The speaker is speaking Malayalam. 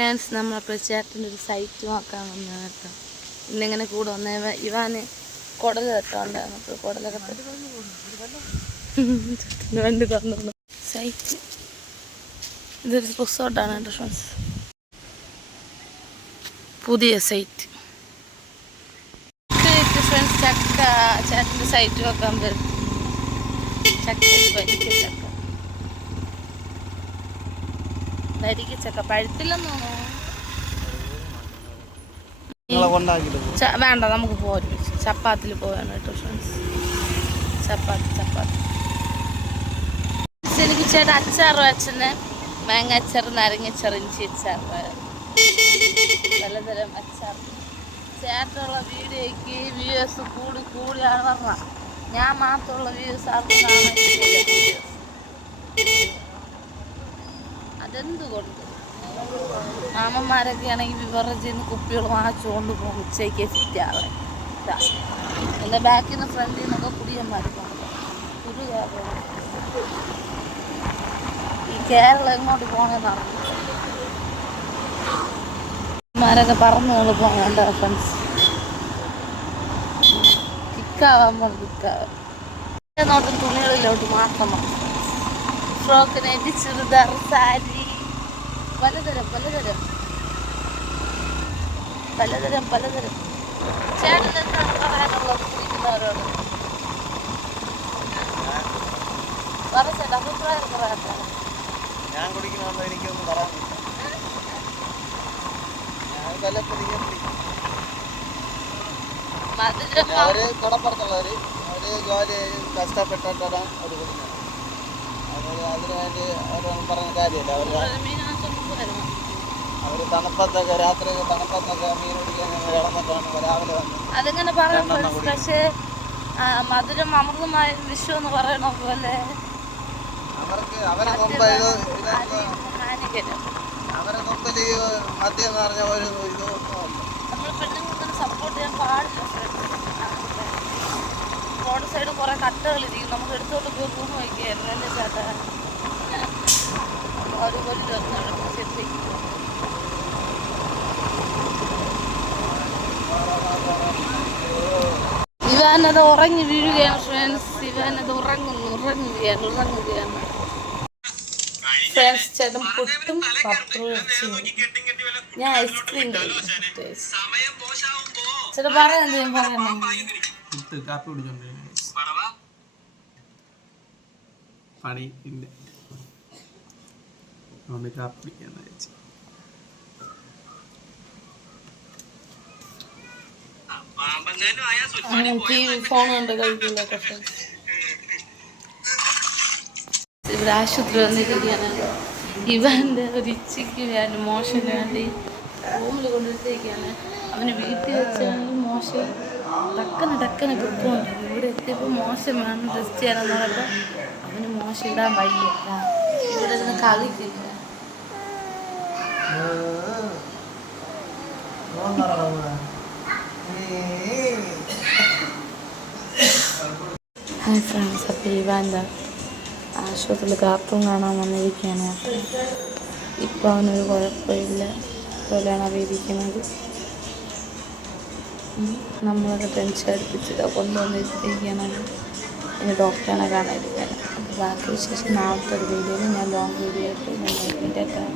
ഫ്രണ്ട്സ് നമ്മളപ്പോൾ ചേട്ടൻ്റെ ഒരു സൈറ്റ് നോക്കാൻ വന്നു കേട്ടോ. ഇന്നിങ്ങനെ കൂടെ വന്ന ഇവാന് കുടൽ തട്ടാണ്ടായിരുന്നു. അപ്പോൾ കുടലൊക്കെ വണ്ടി തന്നു. സൈറ്റ് ഇതൊരു റിസോർട്ടാണ് കേട്ടോ ഫ്രണ്ട്സ്. പുതിയ സൈറ്റ് ഫ്രണ്ട്സ്. ചക്ക ചേട്ടൻ്റെ സൈറ്റ് വെക്കാൻ വരും. ചക്ക വരിക്കച്ചക്ക വരിക്കച്ചക്ക പഴുത്തില്ലെന്ന് തോന്നുന്നു. വേണ്ട, നമുക്ക് പോരും. ചപ്പാത്തിൽ പോവാണ് കേട്ടോ ഫ്രണ്ട്സ്. ചപ്പാത്തി എനിക്ക് ചേട്ടാ അച്ചാർ വെച്ചെന്ന് മാങ്ങ അച്ചാർ, നാരങ്ങച്ചാർ, ഇഞ്ചി അച്ചാർ, പലതരം അച്ചാർ. ചേട്ടനുള്ള വീഡിയോയ്ക്ക് വ്യൂവേഴ്സ് കൂടിയാണ് പറഞ്ഞത്. ഞാൻ മാത്രമുള്ള വ്യൂവേഴ്സ് ആർക്കും കാണാൻ വീഡിയോസ്. അതെന്തുകൊണ്ട് മാമന്മാരൊക്കെ ആണെങ്കിൽ വിവറിൽ കുപ്പികൾ വാങ്ങിച്ചുകൊണ്ട് പോകും. ഉച്ചയ്ക്ക് ഫിറ്റാവെ എൻ്റെ ബാക്കിൽ നിന്ന് ഫ്രണ്ടിൽ നിന്നൊക്കെ കുടിയന്മാർ പോകും. ഒരു ഈ കേരളം എങ്ങോട്ട് പോകണമെന്നാണ് മാരൊക്കെ പറന്ന് കൊണ്ട് പോകണ്ട ഫ്രണ്ട്സ്. കിക്കാവാൻ നോട്ടും തുണികളിലോട്ട് മാത്രം ഫ്രോക്ക്, നെറ്റ്, ചുരിദാർ, സാരി, പലതരം. ചേട്ടൻ എന്താണ് പറയാനുള്ളത് ഇരിക്കുന്നവരോട്? പറ ചേട്ടാ, അഭിപ്രായം പറയാത്ത. ഞാൻ കുടിക്കണമെന്ന് എനിക്കൊന്നും പറയാനില്ല. അവര് കടപ്പുറത്തുള്ളവര് ജോലി കഷ്ടപ്പെട്ടിട്ടാണ് അവർ കുടിക്കുന്നത്. അതിനു വേണ്ടി അവരൊന്നും പറഞ്ഞ കാര്യമില്ല. അവര് തണുപ്പത്തൊക്കെ രാത്രിയൊക്കെ തണുപ്പത്തൊക്കെ മീൻ പിടിക്കാൻ കിടന്നിട്ടാണ് രാവിലെ വന്ന് അതിങ്ങനെ പറയാം. പക്ഷേ മധുരം അമൃതമായ വിഷു എന്ന് പറയണ പോലെ അവരെ മുമ്പിൽ ഈ മദ്യം എന്ന് പറഞ്ഞ ഒരു ഇതൊന്നും നമ്മൾ പെണ്ണുങ്ങൾക്ക് സപ്പോർട്ട് ചെയ്യാൻ പാടില്ല. റോഡ് സൈഡ് കുറെ കട്ടകളിരിക്കും. നമുക്ക് എടുത്തോട്ട് പോയി റൂം വയ്ക്കുകയായിരുന്നു എൻ്റെ ചേട്ടാ. ഒരു ചെത്തി ഇവാനത് ഉറങ്ങി വീഴുകയാണ് ഫ്രണ്ട്സ്. ഇവാനത് ഉറങ്ങുകയാണ് ഫ്രണ്ട്സ്. ചേട്ടൻ പുട്ടും പപ്പറും വെച്ചു. ഞാൻ ഐസ്ക്രീം ചേട്ടാ പറയാൻ എന്തെങ്കിലും പറയണേ? കാപ്പി കുടിച്ചോണ്ടിരിക്കുന്നു. പണി ഇല്ല, അതുകൊണ്ട് കാപ്പി കുടിക്കാന്ന് വെച്ചു. ഫോൺ കൊണ്ട് കഴിക്കില്ല. ഇവിടെ ആശുപത്രി വന്നിരിക്കുകയാണ്. ഇവൻ്റെ ഒരു ഇച്ചയ്ക്ക് വേണ്ടി മോശന് വേണ്ടി റൂമിൽ കൊണ്ടുവരുത്തേക്കാണ്. അവന് വീട്ടിൽ വെച്ചാണെങ്കിൽ മോശം ടക്കനെ പൊക്കോണ്ട്. ഇവിടെ എത്തിയപ്പോൾ മോശം വേണം ടെസ്റ്റ് ചെയ്യാനെന്ന് പറഞ്ഞപ്പോൾ അവന് മോശം ഇടാൻ വയ്യില്ല. ഇവിടെ നിന്ന് കളിക്കില്ല. Hi friends. അപ്പോൾ ഇവാൻ്റെ ആശുപത്രിയിൽ കാർട്ടൂൺ കാണാൻ വന്നിരിക്കുകയാണ്. ഇപ്പോൾ അവനൊരു കുഴപ്പമില്ല പോലെയാണ് അവയിരിക്കുന്നത്. നമ്മളൊക്കെ ടെൻഷൻ അടുപ്പിച്ചിട്ട് കൊണ്ടുവന്നിരിക്കുകയാണ്. ഇനി ഡോക്ടറിനെ കാണാതിരിക്കുകയാണ്. അപ്പോൾ ബാക്കി വിശേഷം നാളത്തെ ഒരു വീഡിയോയിൽ ഞാൻ ലോങ് വീഡിയോ ആയിട്ട് ഞാൻ